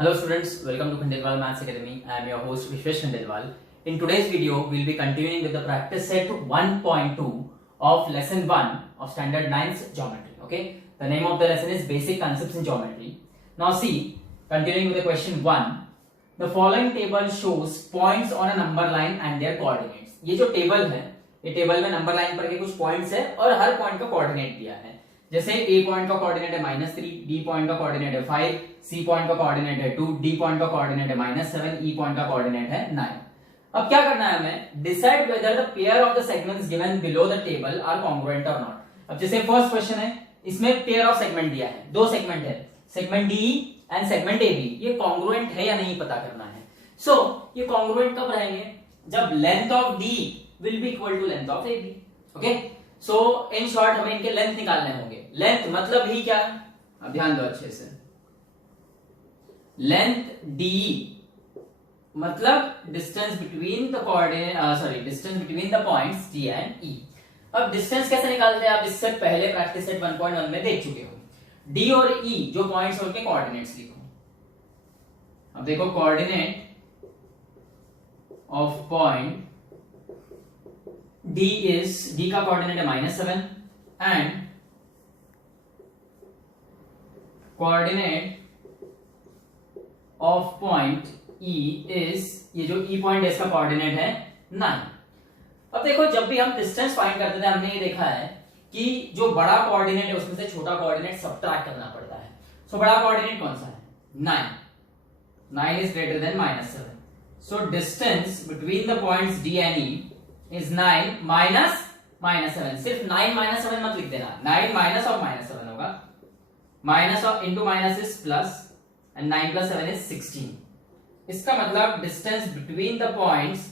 Hello students, welcome to Khandelwal Maths Academy. I am your host Vishwesh Khandelwal. In today's video, we will be continuing with the practice set 1.2 of lesson 1 of standard 9th geometry. Okay, the name of the lesson is Basic Concepts in Geometry. Now see, continuing with the question 1, the following table shows points on a number line and their coordinates. ये जो table है, ये table में number line पर के कुछ points है और हर पॉइंट का कोऑर्डिनेट दिया है. जैसे ए पॉइंट का कोऑर्डिनेट है -3, बी पॉइंट का कोऑर्डिनेट है 5, सी पॉइंट का कोऑर्डिनेट है 2, डी पॉइंट का कोऑर्डिनेट है -7, ई पॉइंट का कोऑर्डिनेट है 9. अब क्या करना है हमें? Decide whether the pair of the segments given below the table are congruent और नॉट. अब जैसे फर्स्ट क्वेश्चन है, इसमें पेयर ऑफ सेगमेंट दिया है, दो सेगमेंट है, segment D and segment A B. ये कॉन्ग्रुएंट है या नहीं पता करना है. सो ये कॉन्ग्रुएंट कब रहेंगे? जब length of D will be equal to length of A B. Okay, so in short हमें इनके लेंथ निकालने होंगे. लेंथ मतलब ही क्या है? अब ध्यान दो अच्छे से. लेंथ डी मतलब distance between the coordinate distance between the points D and E. अब डिस्टेंस कैसे निकालते हैं आप इससे पहले प्रैक्टिस सेट 1.1 में देख चुके हो. डी और ई जो पॉइंट्स उनके कोऑर्डिनेट्स लिखो. अब देखो coordinate of point D is, D का कोऑर्डिनेट है -7 and coordinate of point E is, ये जो ई पॉइंट है इसका कोऑर्डिनेट है 9. अब देखो जब भी हम डिस्टेंस फाइंड करते थे हमने ये देखा है कि जो बड़ा कोऑर्डिनेट है उसमें से छोटा कोऑर्डिनेट सब्ट्रैक्ट करना पड़ता है. सो बड़ा कोऑर्डिनेट कौन सा है? 9. 9 is greater than -7. So distance between the points D and E is 9 minus -7. सिर्फ 9 -7 मत लिख देना. 9 माइनस ऑफ -7 होगा. Minus of into minus is plus and 9 plus 7 is 16. इसका मतलब distance between the points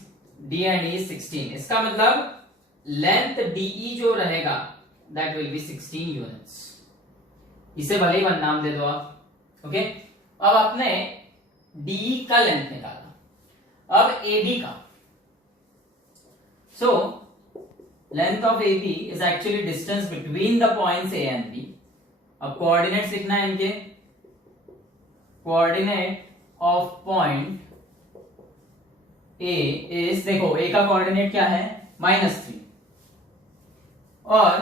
D and E is 16. इसका मतलब length DE जो रहेगा दैट विल बी 16 यूनिट्स. इसे भले ही वन नाम दे दो आप. ओके, अब आपने DE का लेंथ निकाला. अब AB का. So length of AB is actually distance between the points A and B. अब कोऑर्डिनेट्स लिखना है इनके. Coordinate of point A is, देखो A का कोऑर्डिनेट क्या है? -3 और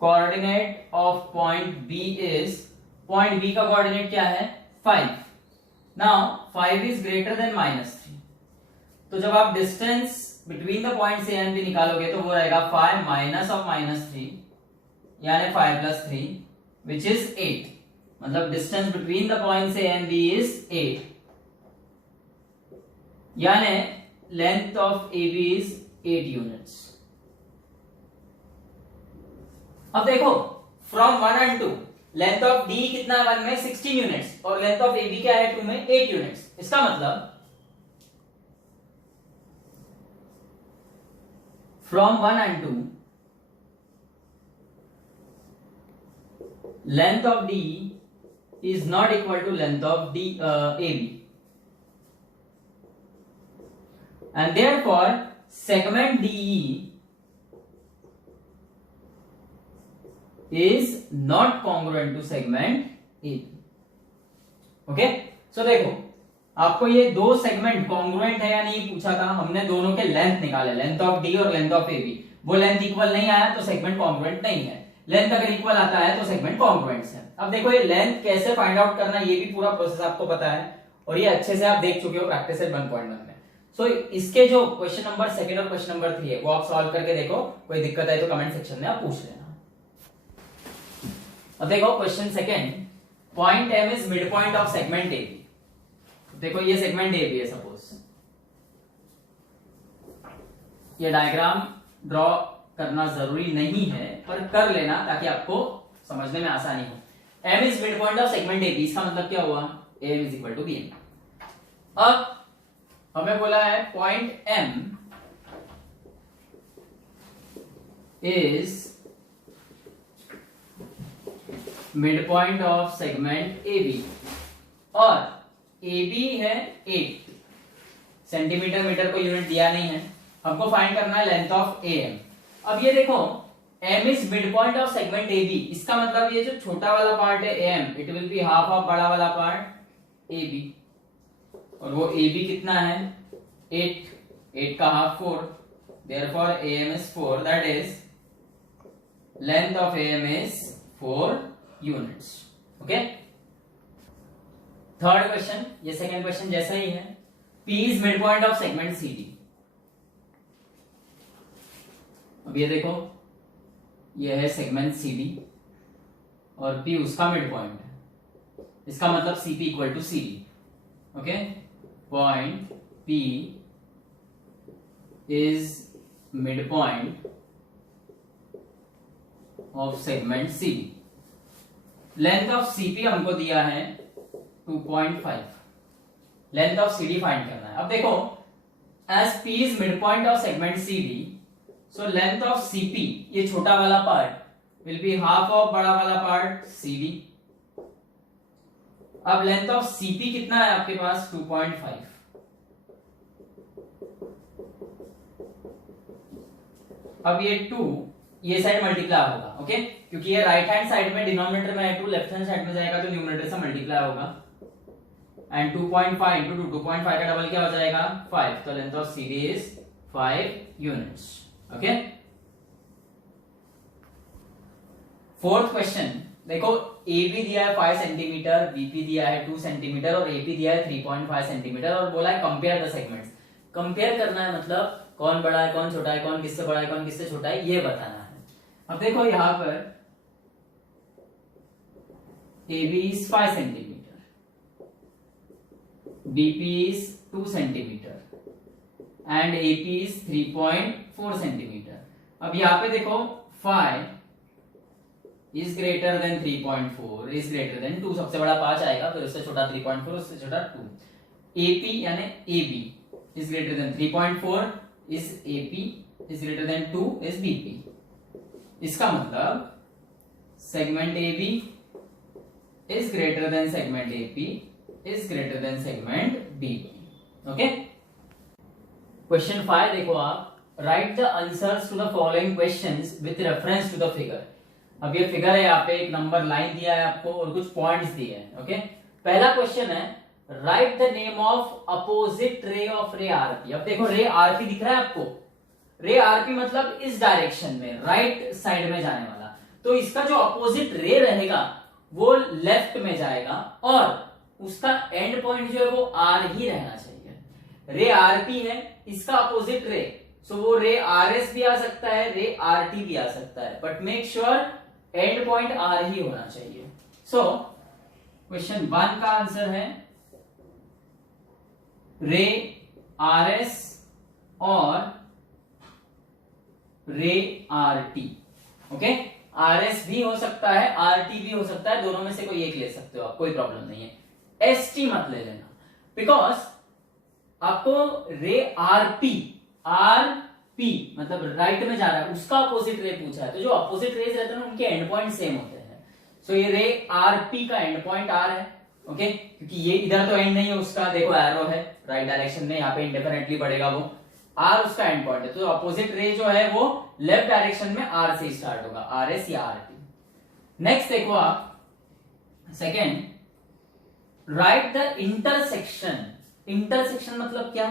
coordinate of point B is, point B का कोऑर्डिनेट क्या है? 5. Now 5 is greater than -3. तो जब आप distance between the points A and B निकालोगे तो वो रहेगा 5 माइनस ऑफ -3 यानी 5 plus 3 which is 8. मतलब distance between the points A and B is 8 यानी length of A B is 8 units. अब देखो from 1 and 2 length of D कितना है? 1 में 16 यूनिट्स और लेंथ ऑफ ए बी क्या है? 2 में 8 यूनिट्स. इसका मतलब from 1 and 2 length of D is not equal to length of AB, and therefore segment DE is not congruent to segment AB. Okay, so देखो आपको ये दो सेगमेंट कॉन्ग्रुएंट है या नहीं पूछा था. हमने दोनों के लेंथ निकाले, लेंथ ऑफ डी और लेंथ ऑफ ए बी. वो लेंथ इक्वल नहीं आया तो सेगमेंट कॉन्ग्रुएंट नहीं है. लेंथ अगर इक्वल आता है तो सेगमेंट कॉन्ग्रुएंट्स है. अब देखो ये लेंथ कैसे फाइंड आउट करना ये भी पूरा प्रोसेस आपको पता है और ये अच्छे से आप देख चुके हो प्रैक्टिस सेट 1.1 में. सो इसके जो क्वेश्चन नंबर 2 और क्वेश्चन नंबर 3 है वो आप सॉल्व करके देखो. कोई दिक्कत है तो कमेंट सेक्शन में आप पूछ लेना. अब देखो question 2, point M is mid point of segment A B. देखो ये सेगमेंट ए बी है सपोज. ये डायग्राम ड्रॉ करना जरूरी नहीं है पर कर लेना ताकि आपको समझने में आसानी हो. M is mid point of segment A B. इसका मतलब क्या हुआ? AM is equal to BM. अब हमें बोला है point M is mid point of segment AB और AB है 8 सेंटीमीटर. मीटर को यूनिट दिया नहीं है. हमको फाइंड करना है लेंथ ऑफ AM. अब ये देखो M is midpoint of segment AB, इसका मतलब ये जो छोटा वाला पार्ट है AM, it will be half of बड़ा वाला पार्ट AB, और वो AB कितना है 8, 8 का half 4, therefore AM is 4, that is length of AM is 4 units. Okay, third question, ये सेकंड क्वेश्चन जैसा ही है. P is midpoint of segment CD. अब ये देखो, ये है सेगमेंट CD और P उसका मिड पॉइंट है, इसका मतलब CP equal to CD. Okay, point P is mid point of segment CD. Length of CP हमको दिया है 2.5. लेंथ ऑफ CD फाइंड करना है. अब देखो, as P is mid point of segment CD, so length of CP, ये छोटा वाला part will be half of बड़ा वाला पार्ट CD. अब लेंथ ऑफ CP कितना है आपके पास 2.5. अब ये 2 ये साइड मल्टीप्लाई होगा. ओके, क्योंकि ये राइट हैंड साइड में डिनोमिनेटर में है 2, लेफ्ट हैंड साइड में जाएगा तो न्यूमरेटर से मल्टीप्लाई होगा. एंड 2.5 इंटू 2.5 का डबल क्या हो जाएगा 5. तो length of CD is 5 units. Okay, fourth question देखो, AB दिया है 5 सेंटीमीटर, BP दिया है 2 सेंटीमीटर और AP दिया है 3.5 सेंटीमीटर और बोला है कंपेयर द सेगमेंट्स. कंपेयर करना है मतलब कौन बड़ा है कौन छोटा है, कौन किससे बड़ा है कौन किससे छोटा है, ये बताना है. अब देखो यहां पर AB is 5 centimetre, BP is 2 centimetre and AP is 3.4 centimetre. अब यहाँ पे देखो 5 is greater than 3.4 is greater than 2, सबसे बड़ा 5 आएगा, फिर उससे छोटा 3.4, उससे छोटा 2. AP यानी AB is greater than 3.4 is AP is greater than 2 is BP. इसका मतलब segment AB is greater than segment AP is greater than segment BP. Okay, question 5 देखो आप, write the answers to the following questions with reference to the figure. अब ये figure है, यहाँ पे एक नंबर लाइन दिया है आपको और कुछ पॉइंट्स दिए हैं. ओके, पहला क्वेश्चन है right the name of opposite ray of रे RP. अब देखो रे RP दिख रहा है आपको, रे RP मतलब इस डायरेक्शन में राइट साइड में जाने वाला, तो इसका जो अपोजिट रे रहेगा वो लेफ्ट में जाएगा और उसका एंड पॉइंट जो है वो R ही रहना चाहिए. रे RP है, इसका अपोजिट रे, सो वो रे RS भी आ सकता है, रे RT भी आ सकता है, but make sure and point R ही होना चाहिए. सो क्वेश्चन 1 का आंसर है रे RS और रे RT. ओके, RS भी हो सकता है, RT भी हो सकता है, दोनों में से कोई एक ले सकते हो आप, कोई प्रॉब्लम नहीं है. ST मत ले लेना, बिकॉज आपको रे RP मतलब राइट में जा रहा है, उसका अपोजिट रे पूछा है, तो जो अपोजिट रेज रहते हैं ना उनके एंड पॉइंट सेम होते हैं. सो ये रे RP का एंड पॉइंट R है. ओके, क्योंकि ये इधर तो एंड नहीं है उसका, देखो एरो है राइट डायरेक्शन में, यहाँ पे इंडेफिनेटली बढ़ेगा वो, R उसका एंड पॉइंट है, तो अपोजिट रे जो है वो लेफ्ट डायरेक्शन में R से स्टार्ट होगा, RS या RT. नेक्स्ट देखो आप, second, right the intersection. Intersection मतलब क्या,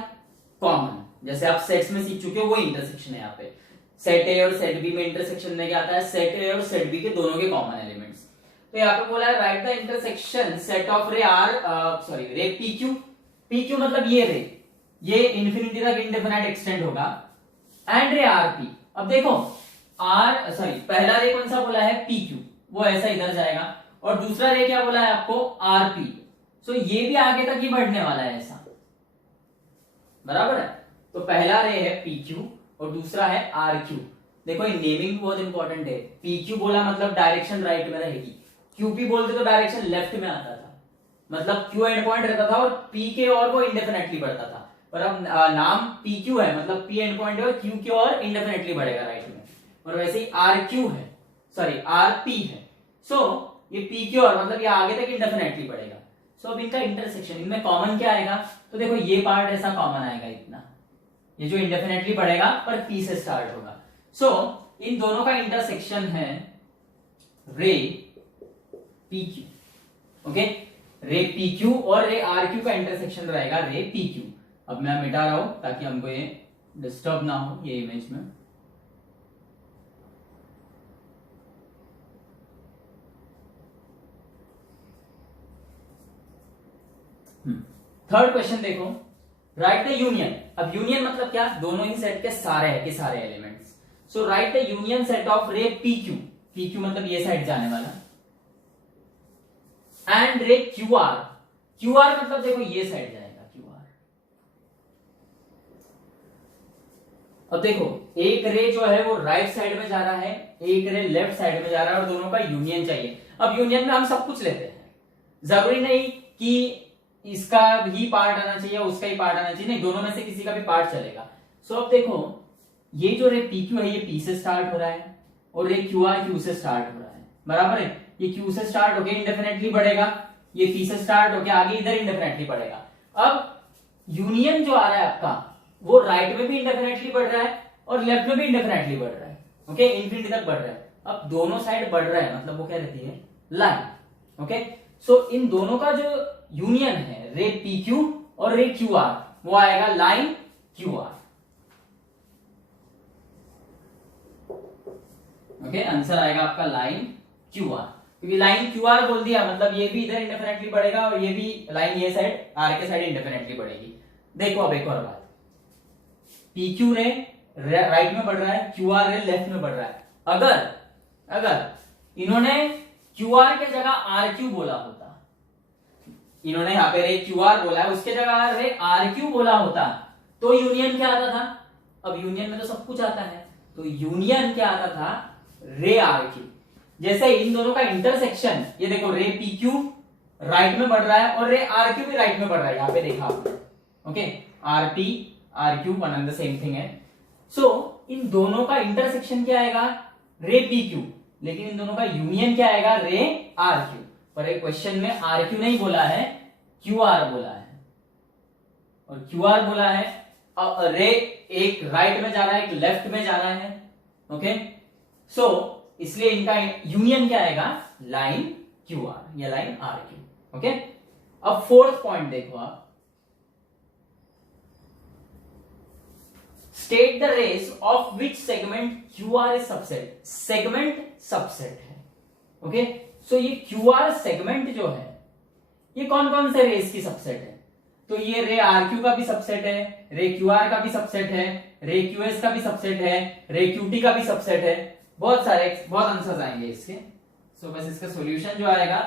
कॉमन. जैसे आप सेट्स में सीख चुके हो वो इंटरसेक्शन है. यहाँ पे सेट A और सेट B में इंटरसेक्शन में क्या आता है, सेट A और सेट B के दोनों के कॉमन एलिमेंट्स. तो यहाँ पे बोला है right the intersection set of रे रे PQ मतलब ये रे, ये इंफिनिटी तक इंडेफिनाइट एक्सटेंड होगा, एंड रे RP. अब देखो पहला रे कौन सा बोला है PQ, वो ऐसा इधर जाएगा, और दूसरा रे क्या बोला है आपको RP. सो ये भी आगे तक ही बढ़ने वाला है ऐसा, बराबर है. तो पहला रे है PQ और दूसरा है RQ. देखो ये नेमिंग बहुत इंपॉर्टेंट है. PQ बोला मतलब डायरेक्शन राइट में रहेगी, QP बोलते तो डायरेक्शन लेफ्ट में आता था, मतलब Q एंड पॉइंट रहता था और P के और वो इंडेफिनेटली बढ़ता था. पर अब नाम PQ है मतलब P एंड पॉइंट है और Q के और इंडेफिनेटली बढ़ेगा राइट में, और वैसे ही RP है. सो ये PQ और मतलब ये आगे तक इंडेफिनेटली बढ़ेगा. सो अब इनका इंटरसेक्शन, इनमें कॉमन क्या आएगा, तो देखो ये पार्ट ऐसा कॉमन आएगा इतना, ये जो इंडेफिनेटली बढ़ेगा पर P से स्टार्ट होगा. सो इन दोनों का इंटरसेक्शन है रे पी क्यू। ओके, रे पी क्यू और रे आर क्यू का इंटरसेक्शन रहेगा रे पी क्यू। अब मैं मिटा रहा हूं ताकि हमको ये डिस्टर्ब ना हो ये इमेज में। थर्ड क्वेश्चन देखो, राइट द यूनियन। अब यूनियन मतलब क्या, दोनों ही सेट के सारे है कि सारे elements. So right the union set of रे पी क्यू, पी क्यू मतलब ये साइड जाने वाला, एंड रे क्यू आर, क्यू आर मतलब देखो ये साइड जाएगा क्यू आर। अब देखो एक रे जो है वो राइट साइड में जा रहा है, एक रे लेफ्ट साइड में जा रहा है, और दोनों का यूनियन चाहिए। अब यूनियन में हम सब कुछ लेते हैं, जरूरी नहीं कि इसका ही पार्ट आना चाहिए उसका ही पार्ट आना चाहिए, नहीं, दोनों में से किसी का भी पार्ट चलेगा। सो अब देखो ये जो रे पी क्यू है ये पी से स्टार्ट हो रहा है, और रे क्यू आर क्यू से स्टार्ट हो रहा है, बराबर है। ये क्यू से स्टार्ट होके इंडेफिनेटली बढ़ेगा, ये पी से स्टार्ट होके आगे इधर इंडेफिनेटली बढ़ेगा। अब यूनियन जो आ रहा है आपका वो राइट में भी इंडेफिनेटली बढ़ रहा है और लेफ्ट में भी इंडेफिनेटली बढ़ रहा है, ओके, इंफिनिटी तक बढ़ रहा है। अब दोनों साइड बढ़ रहा है मतलब वो क्या रहती है, लाइन। ओके, सो इन दोनों का जो यूनियन है रे पी क्यू और रे क्यू आर, वो आएगा line Q are. Okay, answer आएगा आपका लाइन क्यू आर, क्योंकि लाइन क्यू आर बोल दिया मतलब ये भी इधर इंडेफिनेटली बढ़ेगा और ये भी लाइन ये साइड आर के साइड इंडेफिनेटली बढ़ेगी। देखो अब एक और बात, पी क्यू रे राइट में बढ़ रहा है, क्यू आर रे लेफ्ट में बढ़ रहा है। अगर इन्होंने क्यू आर के जगह आर क्यू बोला होता, इन्होंने यहाँ पे रे क्यू आर बोला है उसके जगह रे आर क्यू बोला होता, तो यूनियन क्या आता था। अब यूनियन में तो सब कुछ आता है, तो यूनियन क्या आता था, रे आर क्यू। जैसे इन दोनों का इंटरसेक्शन, ये देखो रे पी क्यू राइट में बढ़ रहा है और रे आर क्यू भी राइट में बढ़ रहा है, यहाँ पे देखा आपने। Okay, R P R Q one and the same thing है। सो इन दोनों का इंटरसेक्शन क्या आएगा, रे पी क्यू, लेकिन इन दोनों का यूनियन क्या आएगा, रे आर क्यू। पर एक क्वेश्चन में आर क्यू नहीं बोला है, क्यू आर बोला है, और क्यू आर बोला है। रे एक राइट में जा रहा है एक लेफ्ट में जा रहा है। ओके, सो इसलिए इनका यूनियन क्या आएगा, लाइन क्यू आर या लाइन आर क्यू। ओके, अब फोर्थ पॉइंट देखो आप, state the rays of which segment Q R is subset. Segment subset है। ओके, सो ये क्यू आर सेगमेंट जो है ये कौन कौन से रेस की सबसेट है, तो ये रे आर क्यू का भी सबसेट है, रे क्यू आर का भी सबसेट है, रे क्यू एस का भी सबसेट है, रे क्यू टी का भी सबसेट है। बहुत आंसर्स आएंगे इसके। सो बस इसका सॉल्यूशन जो आएगा,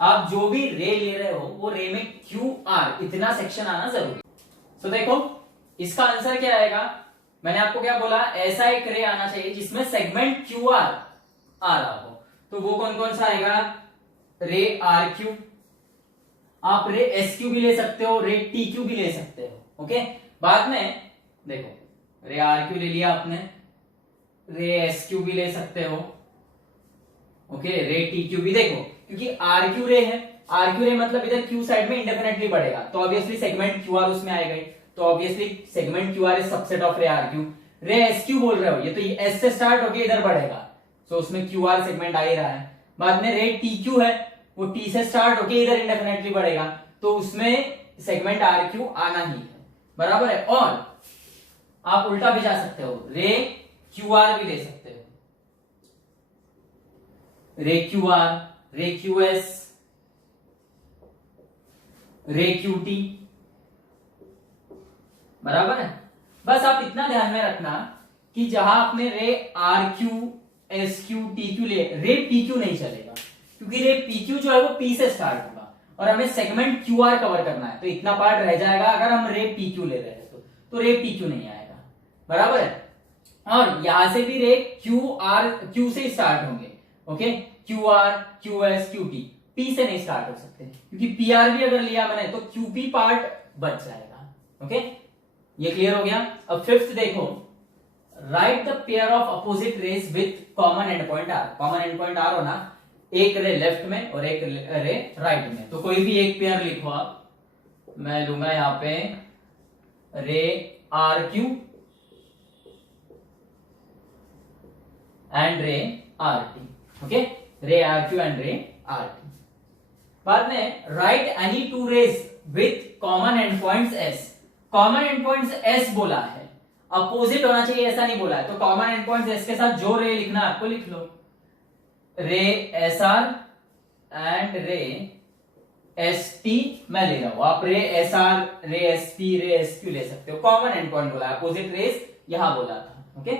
आप जो भी रे ले रहे हो वो रे में क्यू आर इतना सेक्शन आना जरूरी। सो देखो इसका आंसर क्या आएगा, मैंने आपको क्या बोला, ऐसा एक रे आना चाहिए जिसमें सेगमेंट क्यू आर आ रहा हो, तो वो कौन कौन सा आएगा, रे आर क्यू, आप रे एस क्यू भी ले सकते हो, रे टी क्यू भी ले सकते हो। ओके, बाद में देखो रे आर क्यू ले लिया आपने, रे एस क्यू भी ले सकते हो। ओके, रे टी क्यू भी, देखो क्योंकि आर क्यू रे है, आर क्यू रे मतलब इधर क्यू साइड में इंडेफिनेटली बढ़ेगा, तो ऑब्वियसली सेगमेंट क्यू आर उसमें आएगा ही, तो obviously segment Q R is subset of ray R Q. Ray S Q बोल रहे हो, ये तो ये एस से स्टार्ट होके इधर बढ़ेगा, तो उसमें क्यू आर सेगमेंट आ ही रहा है। बाद में रे टी क्यू है, वो टी से स्टार्ट होके इधर इंडेफिनेटली बढ़ेगा, तो उसमें सेगमेंट आर क्यू आना ही है, बराबर है। और आप उल्टा भी जा सकते हो, रे क्यू आर भी ले सकते हो, रे क्यू आर, रे क्यू एस, रे क्यू टी, बराबर है। बस आप इतना ध्यान में रखना कि जहां आपने ray R Q S Q T Q ले, रे पी क्यू नहीं चलेगा, क्योंकि रे पी क्यू जो है वो पी से स्टार्ट होगा और हमें सेगमेंट क्यू आर कवर करना है, तो इतना पार्ट रह जाएगा अगर हम रे पी क्यू ले रहे हैं तो रे पी क्यू नहीं आएगा, बराबर है। और यहां से भी रे क्यू आर क्यू से स्टार्ट होंगे। Okay, Q R Q S Q T P से नहीं स्टार्ट हो सकते, क्योंकि पी आर भी अगर लिया मैंने तो क्यू पी पार्ट बच जाएगा। ओके, ये क्लियर हो गया। अब फिफ्थ देखो, write the pair of opposite rays with common end point R. Common end point R होना, एक रे लेफ्ट में और एक रे राइट में, तो कोई भी एक पेयर लिखो आप। मैं लूंगा यहां पे ray R Q and ray R T. Okay, ray R Q and ray R T. बाद में write any two rays with common end points S. Common end points S बोला है, अपोजिट होना चाहिए ऐसा नहीं बोला है. तो कॉमन एंड पॉइंट्स एस के साथ जो रे लिखना है आपको लिख लो, ray S R and ray S T मैं ले रहा हूं. आप ray S R, ray S P, ray S Q ले सकते हो. कॉमन एंड पॉइंट बोला, अपोजिट रेस यहां बोला था. ओके,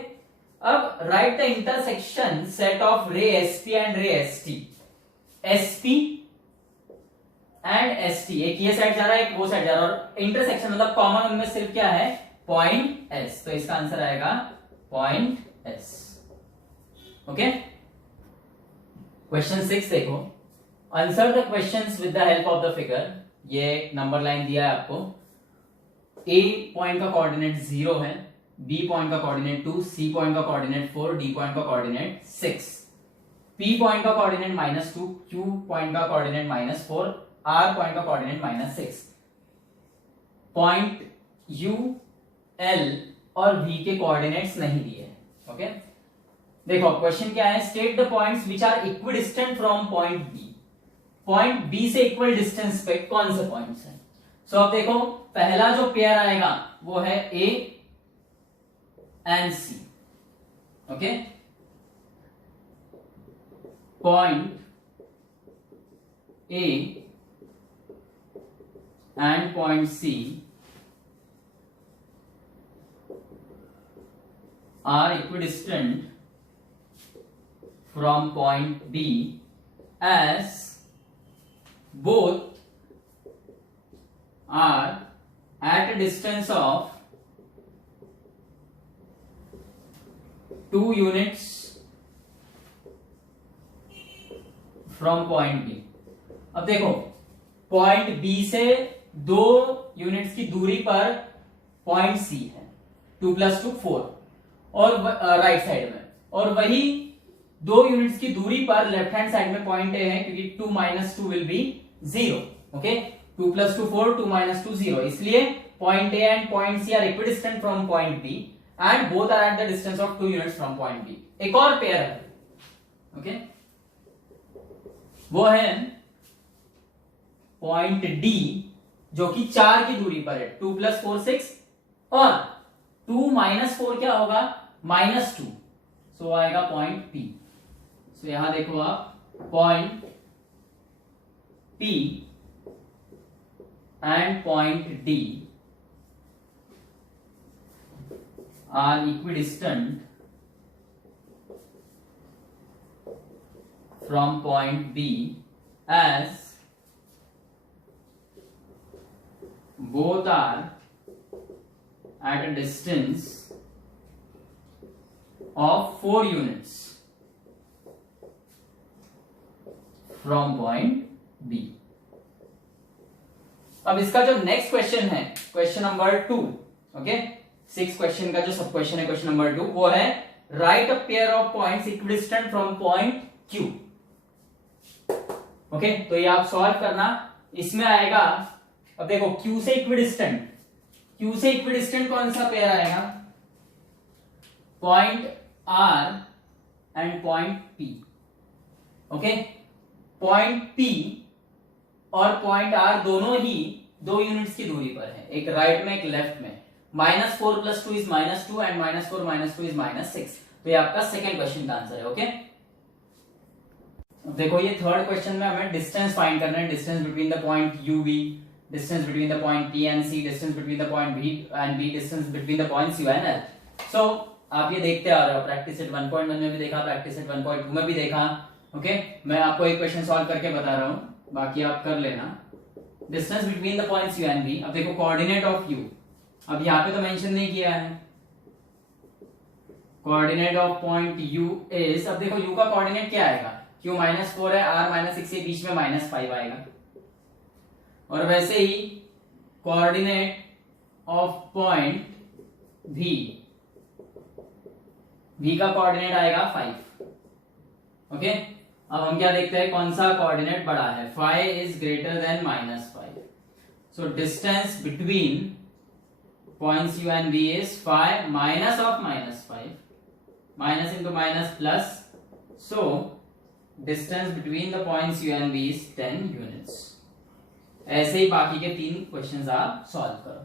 अब write the intersection set of ray S P and ray S T. S P and S T, एक ये साइड जा रहा है एक वो साइड जा रहा है, और इंटरसेक्शन मतलब कॉमन उनमें सिर्फ क्या है, पॉइंट एस. तो इसका आंसर आएगा पॉइंट एस. ओके, क्वेश्चन 6 देखो. Answer the questions with the help of the figure. ये नंबर लाइन दिया है आपको. ए पॉइंट का कोऑर्डिनेट 0 है, बी पॉइंट का कोऑर्डिनेट 2, सी पॉइंट का कोऑर्डिनेट 4, डी पॉइंट का कोऑर्डिनेट 6, पी पॉइंट का कोऑर्डिनेट -2, क्यू पॉइंट का कोऑर्डिनेट -4, आर पॉइंट का कोऑर्डिनेट -6. पॉइंट यू, एल और वी के कोऑर्डिनेट्स नहीं दिए हैं. ओके, देखो क्वेश्चन क्या है, state the points which are equidistant from point B. Point B से इक्वल डिस्टेंस पे कौन से पॉइंट्स हैं? सो अब देखो, पहला जो पेयर आएगा वो है A and C. Okay, point A and point C are equidistant from point B as both are at a distance of 2 units from point B. अब देखो, पॉइंट B से 2 यूनिट्स की दूरी पर पॉइंट C है, 2 + 2 4 और राइट साइड में, और वही 2 यूनिट्स की दूरी पर लेफ्ट हैंड साइड में पॉइंट ए है, क्योंकि 2 - 2 विल बी 0. ओके, 2 + 2 4, 2 - 2 0. इसलिए point A and point C are equidistant from point B and both are at the distance of 2 units from point B. एक और पेयर है. ओके, वो है point D जो कि 4 की दूरी पर है, 2 + 4 6 और 2 - 4 क्या होगा, -2. सो आएगा पॉइंट पी. सो यहां देखो आप, point P and point D are equidistant from point B as both are at a distance of 4 units from point B. अब इसका जो नेक्स्ट क्वेश्चन है, क्वेश्चन नंबर 2. ओके, 6 क्वेश्चन का जो सब क्वेश्चन है, क्वेश्चन नंबर 2, वो है right a pair of points equidistant from point Q. Okay, तो ये आप सॉल्व करना. इसमें आएगा, अब देखो Q से इक्विडिस्टेंट कौन सा पेयर आएगा, point R and point P. Okay, point P और पॉइंट R दोनों ही 2 यूनिट्स की दूरी पर है, एक राइट में एक लेफ्ट में. -4 + 2 इज -2 एंड -4 - 2 इज -6. तो ये आपका सेकेंड क्वेश्चन का आंसर है. ओके, देखो ये थर्ड क्वेश्चन में हमें डिस्टेंस फाइंड करना है, distance between the point UV, distance between the point P and C, distance between the point B and B, distance between the points U and L. So आप ये देखते आ रहे हो, practice set 1.1 में भी देखा, प्रैक्टिस सेट 1.2 में भी देखा. ओके, मैं आपको एक क्वेश्चन सॉल्व करके बता रहा हूँ, बाकी आप कर लेना. Distance between the points U and B. अब देखो कोऑर्डिनेट ऑफ U, अब यहाँ पे तो मेंशन नहीं किया है. Coordinate of point U is, अब देखो U का कोऑर्डिनेट क्या आएगा, Q -4 है, R -6 के बीच में -5 आएगा. और वैसे ही कोऑर्डिनेट ऑफ पॉइंट V का कोऑर्डिनेट आएगा 5. ओके, अब हम क्या देखते हैं, कौन सा कोऑर्डिनेट बड़ा है, 5 is greater then -5. So distance between points U and B is 5 - of -5 minus into minus plus, so distance between the points U and B is 10 units. ऐसे ही बाकी के 3 क्वेश्चंस आप सॉल्व करो.